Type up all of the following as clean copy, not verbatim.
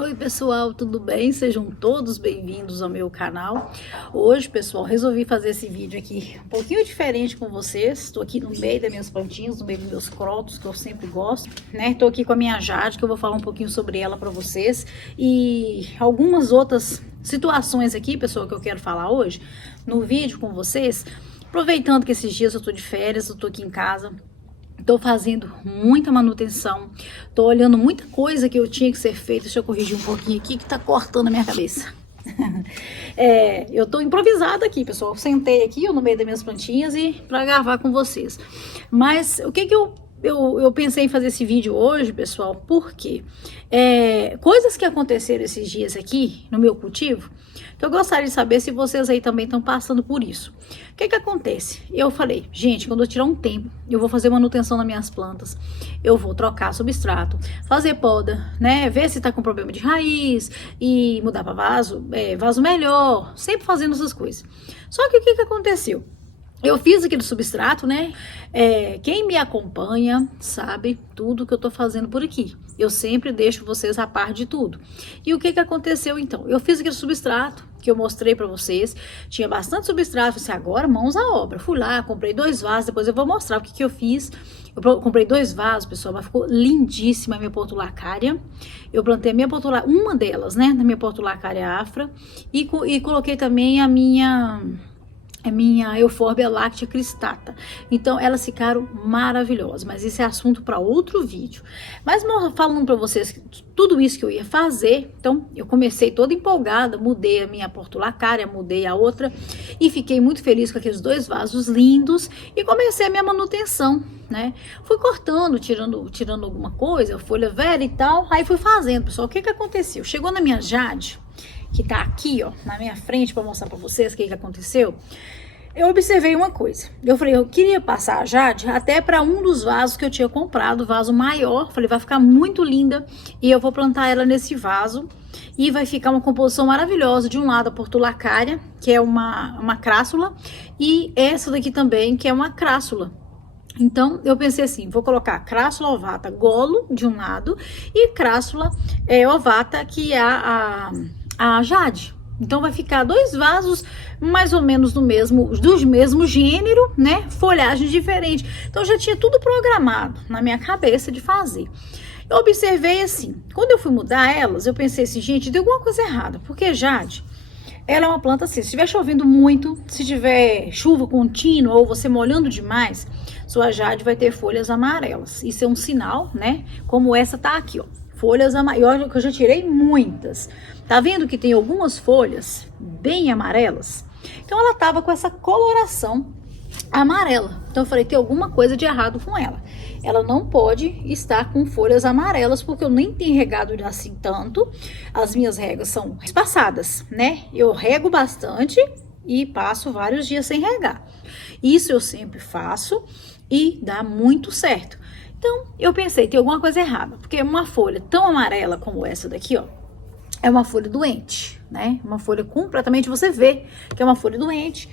Oi pessoal, tudo bem? Sejam todos bem-vindos ao meu canal. Hoje, pessoal, resolvi fazer esse vídeo aqui um pouquinho diferente com vocês. Estou aqui no meio das minhas plantinhas, no meio dos meus crotos, que eu sempre gosto, né? Estou aqui com a minha Jade, que eu vou falar um pouquinho sobre ela para vocês. E algumas outras situações aqui, pessoal, que eu quero falar hoje no vídeo com vocês. Aproveitando que esses dias eu tô de férias, eu tô aqui em casa. Tô fazendo muita manutenção, tô olhando muita coisa que eu tinha que ser feita. Deixa eu corrigir um pouquinho aqui que tá cortando a minha cabeça. Eu tô improvisada aqui, pessoal. Sentei aqui no meio das minhas plantinhas e para gravar com vocês. Mas o que que eu pensei em fazer esse vídeo hoje, pessoal, porque coisas que aconteceram esses dias aqui no meu cultivo, que eu gostaria de saber se vocês aí também estão passando por isso. O que que acontece? Eu falei, gente, quando eu tirar um tempo, eu vou fazer manutenção nas minhas plantas, eu vou trocar substrato, fazer poda, né, ver se tá com problema de raiz e mudar para vaso, vaso melhor, sempre fazendo essas coisas. Só que o que que aconteceu? Eu fiz aquele substrato, né? Quem me acompanha sabe tudo que eu tô fazendo por aqui. Eu sempre deixo vocês a par de tudo. E o que que aconteceu então? Eu fiz aquele substrato que eu mostrei pra vocês. Tinha bastante substrato. Assim, agora mãos à obra. Fui lá, comprei 2 vasos. Depois eu vou mostrar o que que eu fiz. Eu comprei 2 vasos, pessoal, mas ficou lindíssima a minha portulacária. Eu plantei a minha portulacária, uma delas, né? Na minha portulacária afra. E coloquei também a minha Euphorbia lactea cristata. Então elas ficaram maravilhosas, mas esse é assunto para outro vídeo. Mas falando para vocês tudo isso que eu ia fazer, então eu comecei toda empolgada, mudei a minha portulacária, mudei a outra e fiquei muito feliz com aqueles 2 vasos lindos e comecei a minha manutenção, né? Fui cortando, tirando alguma coisa, folha velha e tal, aí fui fazendo, pessoal. O que que aconteceu? Chegou na minha Jade, que tá aqui, ó, na minha frente, para mostrar para vocês o que que aconteceu. Eu observei uma coisa. Eu falei, eu queria passar a Jade até para um dos vasos que eu tinha comprado, vaso maior. Falei, vai ficar muito linda e eu vou plantar ela nesse vaso e vai ficar uma composição maravilhosa. De um lado a portulacária, que é uma crassula, e essa daqui também, que é uma crassula. Então, eu pensei assim, vou colocar crassula ovata golo de um lado e crassula ovata, que é a Jade. Então, vai ficar 2 vasos mais ou menos do mesmo gênero, né? Folhagem diferente. Então, já tinha tudo programado na minha cabeça de fazer. Eu observei assim, quando eu fui mudar elas, eu pensei assim, gente, deu alguma coisa errada, porque Jade, ela é uma planta assim, se estiver chovendo muito, se tiver chuva contínua ou você molhando demais, sua Jade vai ter folhas amarelas. Isso é um sinal, né? Como essa tá aqui, ó. Folhas amarelas, que eu já tirei muitas. Tá vendo que tem algumas folhas bem amarelas? Então ela tava com essa coloração amarela. Então eu falei, tem alguma coisa de errado com ela. Ela não pode estar com folhas amarelas, porque eu nem tenho regado assim tanto. As minhas regas são espaçadas, né? Eu rego bastante e passo vários dias sem regar. Isso eu sempre faço e dá muito certo. Então, eu pensei, tem alguma coisa errada, porque uma folha tão amarela como essa daqui, ó, é uma folha doente, né? Uma folha completamente, você vê que é uma folha doente.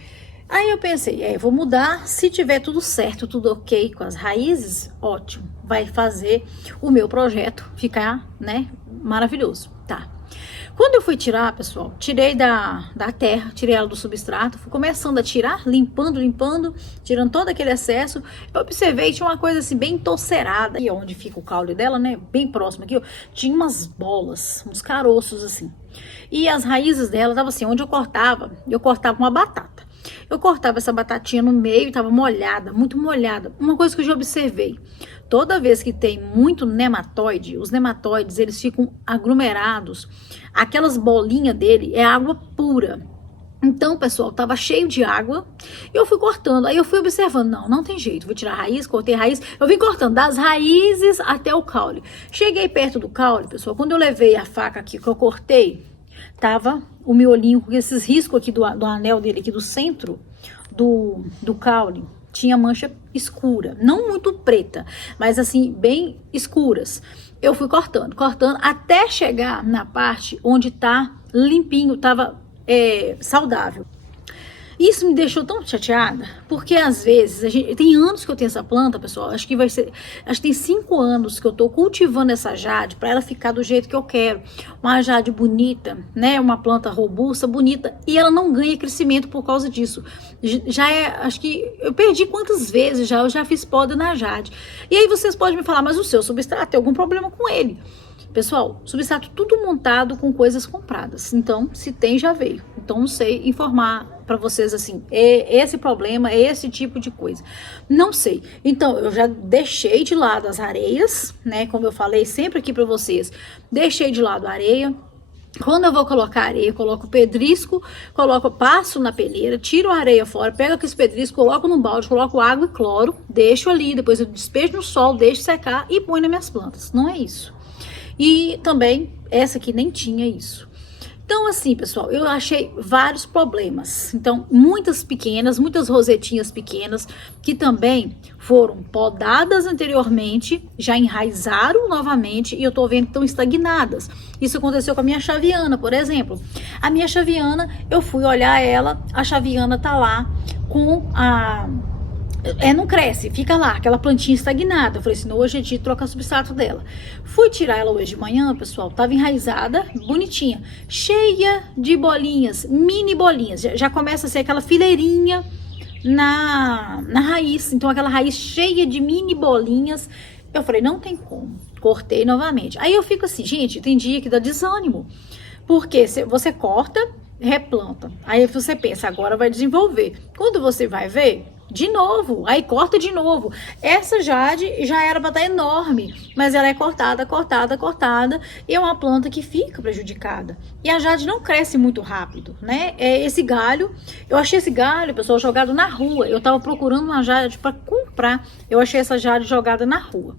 Aí eu pensei, vou mudar, se tiver tudo certo, tudo ok com as raízes, ótimo. Vai fazer o meu projeto ficar, né, maravilhoso. Tá. Quando eu fui tirar, pessoal, tirei da terra, tirei ela do substrato, fui começando a tirar, limpando, tirando todo aquele excesso. Eu observei, tinha uma coisa assim bem torcerada, e onde fica o caule dela, né, bem próximo aqui, ó, tinha umas bolas, uns caroços assim. E as raízes dela estavam assim, onde eu cortava uma batata. Eu cortava essa batatinha no meio, estava molhada, muito molhada. Uma coisa que eu já observei, toda vez que tem muito nematóide, os nematóides, eles ficam aglomerados. Aquelas bolinhas dele é água pura. Então, pessoal, tava cheio de água. Eu fui cortando, aí eu fui observando, não tem jeito. Vou tirar a raiz, cortei a raiz. Eu vim cortando das raízes até o caule. Cheguei perto do caule, pessoal, quando eu levei a faca aqui que eu cortei, tava o miolinho com esses riscos aqui do anel dele, aqui do centro do caule. Tinha mancha escura, não muito preta, mas assim, bem escuras. Eu fui cortando, até chegar na parte onde tá limpinho, tava saudável. Isso me deixou tão chateada, porque às vezes, tem anos que eu tenho essa planta, pessoal, acho que tem 5 anos que eu tô cultivando essa jade para ela ficar do jeito que eu quero. Uma jade bonita, né, uma planta robusta, bonita, e ela não ganha crescimento por causa disso. Acho que eu perdi quantas vezes eu já fiz poda na jade. E aí vocês podem me falar, mas o seu substrato tem algum problema com ele? Pessoal, substrato tudo montado com coisas compradas. Então, se tem, já veio. Então, não sei informar para vocês assim, esse problema, esse tipo de coisa. Não sei. Então, eu já deixei de lado as areias, né? Como eu falei sempre aqui para vocês, deixei de lado a areia. Quando eu vou colocar areia, eu coloco pedrisco, passo na peneira, tiro a areia fora, pego aquele pedrisco, coloco no balde, coloco água e cloro, deixo ali, depois eu despejo no sol, deixo secar e ponho nas minhas plantas. Não é isso. E também, essa aqui nem tinha isso. Então, assim, pessoal, eu achei vários problemas. Então, muitas rosetinhas pequenas, que também foram podadas anteriormente, já enraizaram novamente, e eu tô vendo que estão estagnadas. Isso aconteceu com a minha chaviana, por exemplo. A minha chaviana, eu fui olhar ela, a chaviana tá lá com a... não cresce, fica lá, aquela plantinha estagnada. Eu falei assim, hoje é dia de trocar o substrato dela. Fui tirar ela hoje de manhã, pessoal, tava enraizada, bonitinha, cheia de bolinhas, mini bolinhas. Já começa a ser aquela fileirinha na raiz, então aquela raiz cheia de mini bolinhas. Eu falei, não tem como. Cortei novamente. Aí eu fico assim, gente, tem dia que dá desânimo, porque você corta, replanta. Aí você pensa, agora vai desenvolver. Quando você vai ver, de novo, aí corta de novo. Essa jade já era para estar enorme, mas ela é cortada, e é uma planta que fica prejudicada. E a jade não cresce muito rápido, né? Esse galho, eu achei esse galho, pessoal, jogado na rua. Eu tava procurando uma jade para comprar, eu achei essa jade jogada na rua.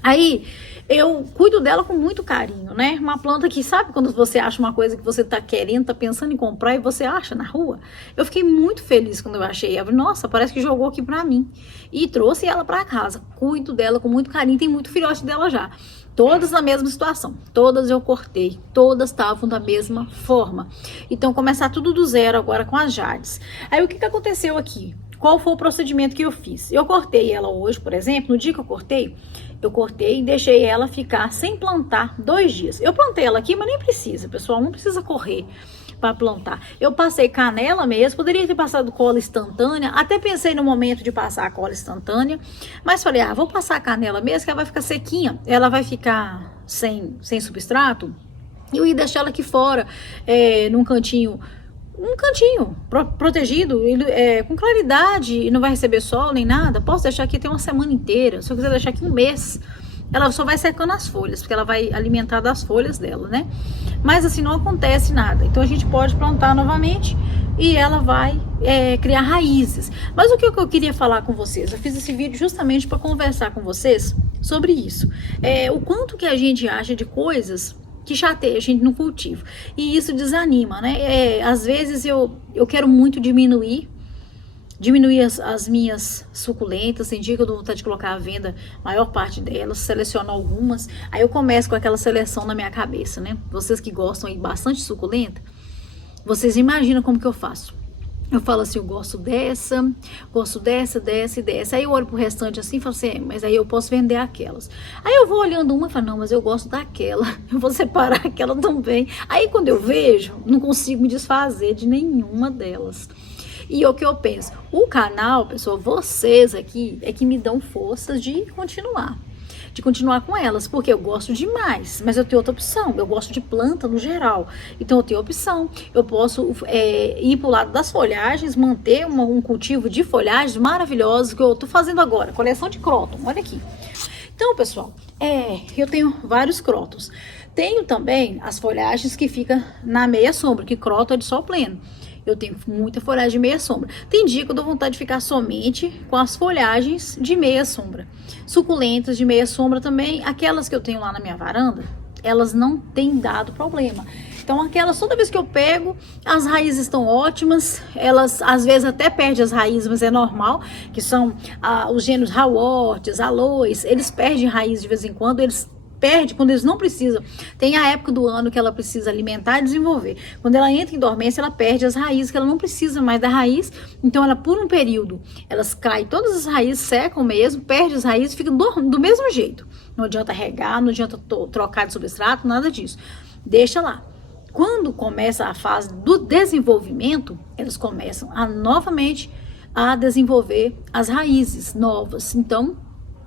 Aí, eu cuido dela com muito carinho, né? Uma planta que, sabe quando você acha uma coisa que você tá querendo, tá pensando em comprar e você acha na rua? Eu fiquei muito feliz quando eu achei ela. Nossa, parece que jogou aqui pra mim. E trouxe ela pra casa. Cuido dela com muito carinho, tem muito filhote dela já. Todas na mesma situação, todas eu cortei, todas estavam da mesma forma. Então, começar tudo do zero agora com as jades. Aí, o que aconteceu aqui? Qual foi o procedimento que eu fiz? Eu cortei ela hoje, por exemplo, no dia que eu cortei e deixei ela ficar sem plantar 2 dias. Eu plantei ela aqui, mas nem precisa, pessoal, não precisa correr para plantar. Eu passei canela mesmo, poderia ter passado cola instantânea, até pensei no momento de passar a cola instantânea, mas falei, vou passar a canela mesmo, que ela vai ficar sequinha, ela vai ficar sem substrato, e eu ia deixar ela aqui fora, num cantinho, protegido, com claridade, e não vai receber sol nem nada. Posso deixar aqui até uma semana inteira. Se eu quiser deixar aqui um mês, ela só vai secando as folhas, porque ela vai alimentar das folhas dela, né? Mas assim, não acontece nada. Então a gente pode plantar novamente e ela vai criar raízes. Mas o que eu queria falar com vocês? Eu fiz esse vídeo justamente para conversar com vocês sobre isso. O quanto que a gente acha de coisas que chateia a gente no cultivo. E isso desanima, né? Às vezes eu quero muito diminuir as minhas suculentas. Tem dia que eu dou vontade de colocar à venda a maior parte delas, seleciono algumas. Aí eu começo com aquela seleção na minha cabeça, né? Vocês que gostam aí bastante de suculenta, vocês imaginam como que eu faço. Eu falo assim, eu gosto dessa e dessa. Aí eu olho pro restante assim e falo assim, mas aí eu posso vender aquelas. Aí eu vou olhando uma e falo, não, mas eu gosto daquela. Eu vou separar aquela também. Aí quando eu vejo, não consigo me desfazer de nenhuma delas. E o que eu penso? O canal, pessoal, vocês aqui é que me dão forças de continuar com elas, porque eu gosto demais, mas eu tenho outra opção, eu gosto de planta no geral, então eu tenho opção, eu posso ir pro lado das folhagens, manter um cultivo de folhagens maravilhosos, que eu tô fazendo agora, coleção de cróton, olha aqui. Então, pessoal, eu tenho vários crótons, tenho também as folhagens que ficam na meia sombra, que cróton é de sol pleno. Eu tenho muita folhagem de meia sombra. Tem dia que eu dou vontade de ficar somente com as folhagens de meia sombra. Suculentas de meia sombra também. Aquelas que eu tenho lá na minha varanda, elas não têm dado problema. Então aquelas, toda vez que eu pego, as raízes estão ótimas. Elas às vezes até perdem as raízes, mas é normal. Que são os gêneros Haworths, Aloes. Eles perdem raiz de vez em quando. Eles perde quando eles não precisam. Tem a época do ano que ela precisa alimentar e desenvolver. Quando ela entra em dormência, ela perde as raízes, que ela não precisa mais da raiz. Então, ela, por um período, elas caem, todas as raízes secam mesmo, perde as raízes, fica do mesmo jeito. Não adianta regar, não adianta trocar de substrato, nada disso. Deixa lá. Quando começa a fase do desenvolvimento, elas começam a novamente a desenvolver as raízes novas. Então,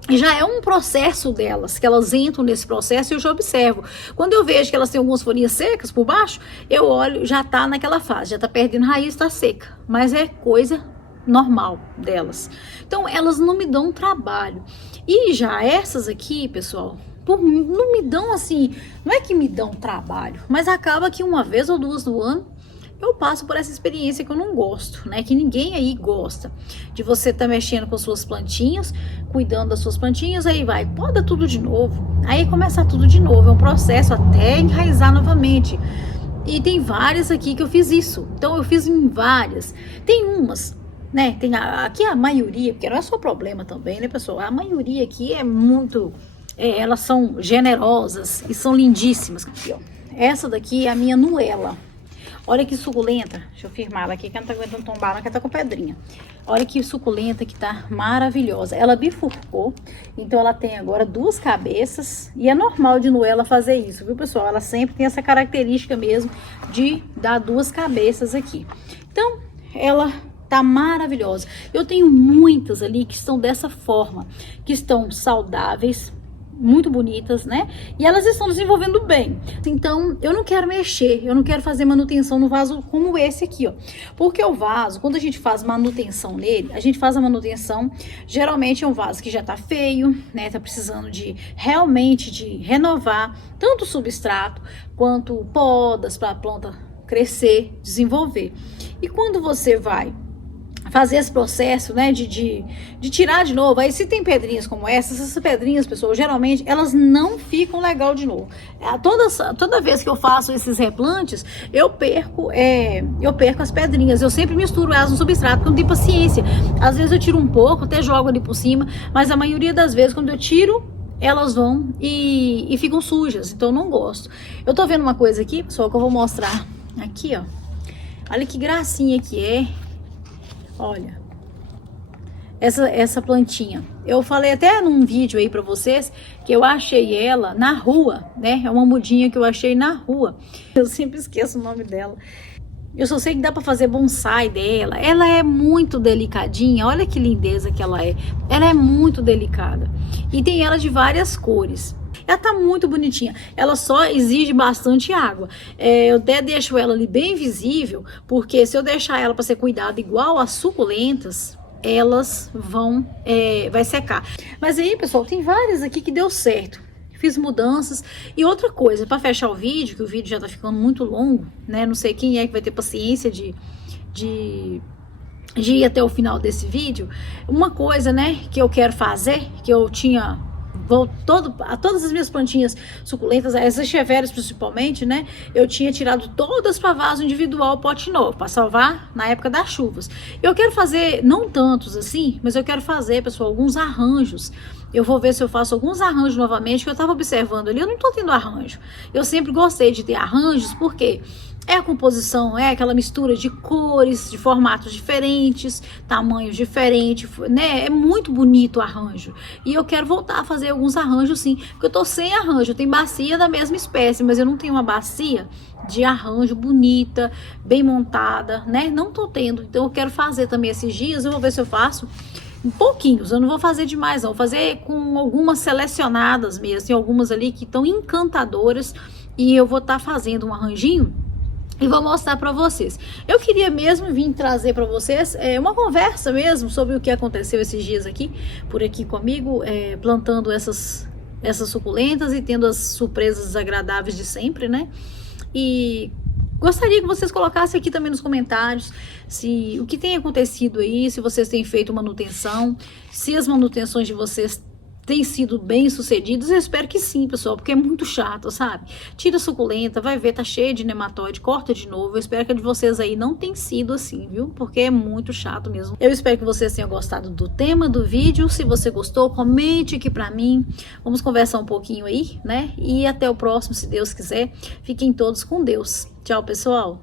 já é um processo delas, que elas entram nesse processo e eu já observo. Quando eu vejo que elas têm algumas folhinhas secas por baixo, eu olho, já tá naquela fase, já tá perdendo raiz, tá seca. Mas é coisa normal delas. Então, elas não me dão trabalho. E já essas aqui, pessoal, não me dão assim, não é que me dão trabalho, mas acaba que uma vez ou duas no ano eu passo por essa experiência que eu não gosto, né? Que ninguém aí gosta de você estar mexendo com suas plantinhas, cuidando das suas plantinhas, aí vai, poda tudo de novo, aí começa tudo de novo, é um processo até enraizar novamente. E tem várias aqui que eu fiz isso, então eu fiz em várias, tem umas, né? Tem aqui a maioria, porque não é só problema também, né, pessoal? A maioria aqui é muito, elas são generosas e são lindíssimas. Aqui, ó. Essa daqui é a minha Nuela. Olha que suculenta. Deixa eu firmar ela aqui, que ela não tá aguentando tombar, não, que ela tá com pedrinha. Olha que suculenta que tá maravilhosa. Ela bifurcou, então ela tem agora duas cabeças. E é normal de Nuela fazer isso, viu, pessoal? Ela sempre tem essa característica mesmo de dar duas cabeças aqui. Então, ela tá maravilhosa. Eu tenho muitas ali que estão dessa forma, que estão saudáveis, muito bonitas, né? E elas estão desenvolvendo bem. Então, eu não quero mexer, eu não quero fazer manutenção no vaso como esse aqui, ó. Porque o vaso, quando a gente faz manutenção nele, a gente faz a manutenção, geralmente é um vaso que já tá feio, né? Tá precisando de, realmente, de renovar tanto o substrato, quanto podas para a planta crescer, desenvolver. E quando você vai fazer esse processo, né, de tirar de novo, aí se tem pedrinhas como essas pedrinhas, pessoal, geralmente elas não ficam legal de novo. Toda vez que eu faço esses replantes, eu perco as pedrinhas, eu sempre misturo elas no substrato, porque eu não tenho paciência. Às vezes eu tiro um pouco, até jogo ali por cima, mas a maioria das vezes quando eu tiro, elas vão e ficam sujas, então eu não gosto. Eu tô vendo uma coisa aqui, pessoal, que eu vou mostrar aqui, ó. Olha que gracinha que é. Olha, essa plantinha. Eu falei até num vídeo aí pra vocês que eu achei ela na rua, né? É uma mudinha que eu achei na rua. Eu sempre esqueço o nome dela. Eu só sei que dá pra fazer bonsai dela. Ela é muito delicadinha. Olha que lindeza que ela é. Ela é muito delicada. E tem ela de várias cores. Ela tá muito bonitinha, ela só exige bastante água. Eu até deixo ela ali bem visível, porque se eu deixar ela para ser cuidada igual as suculentas, elas vai secar. Mas aí, pessoal, tem várias aqui que deu certo. Fiz mudanças. E outra coisa, para fechar o vídeo, que o vídeo já tá ficando muito longo, né? Não sei quem é que vai ter paciência de ir até o final desse vídeo. Uma coisa, né, que eu quero fazer, que eu tinha... todas as minhas plantinhas suculentas, as echeveras principalmente, né? Eu tinha tirado todas para vaso individual, pote novo, para salvar na época das chuvas. Eu quero fazer, não tantos assim, mas eu quero fazer, pessoal, alguns arranjos. Eu vou ver se eu faço alguns arranjos novamente, que eu tava observando ali, eu não tô tendo arranjo. Eu sempre gostei de ter arranjos, porque é a composição, é aquela mistura de cores, de formatos diferentes, tamanhos diferentes, né? É muito bonito o arranjo. E eu quero voltar a fazer alguns arranjos sim, porque eu tô sem arranjo. Eu tenho bacia da mesma espécie, mas eu não tenho uma bacia de arranjo bonita, bem montada, né? Não tô tendo. Então eu quero fazer também esses dias, eu vou ver se eu faço pouquinhos, eu não vou fazer demais, não. Vou fazer com algumas selecionadas mesmo, tem algumas ali que estão encantadoras e eu vou estar fazendo um arranjinho e vou mostrar para vocês. Eu queria mesmo vir trazer para vocês uma conversa mesmo sobre o que aconteceu esses dias aqui, por aqui comigo, plantando essas suculentas e tendo as surpresas desagradáveis de sempre, né? E gostaria que vocês colocassem aqui também nos comentários o que tem acontecido aí, se vocês têm feito manutenção, se as manutenções de vocês tem sido bem sucedidos? Eu espero que sim, pessoal, porque é muito chato, sabe? Tira a suculenta, vai ver, tá cheio de nematóide, corta de novo. Eu espero que a de vocês aí não tenha sido assim, viu? Porque é muito chato mesmo. Eu espero que vocês tenham gostado do tema do vídeo. Se você gostou, comente aqui pra mim. Vamos conversar um pouquinho aí, né? E até o próximo, se Deus quiser. Fiquem todos com Deus. Tchau, pessoal!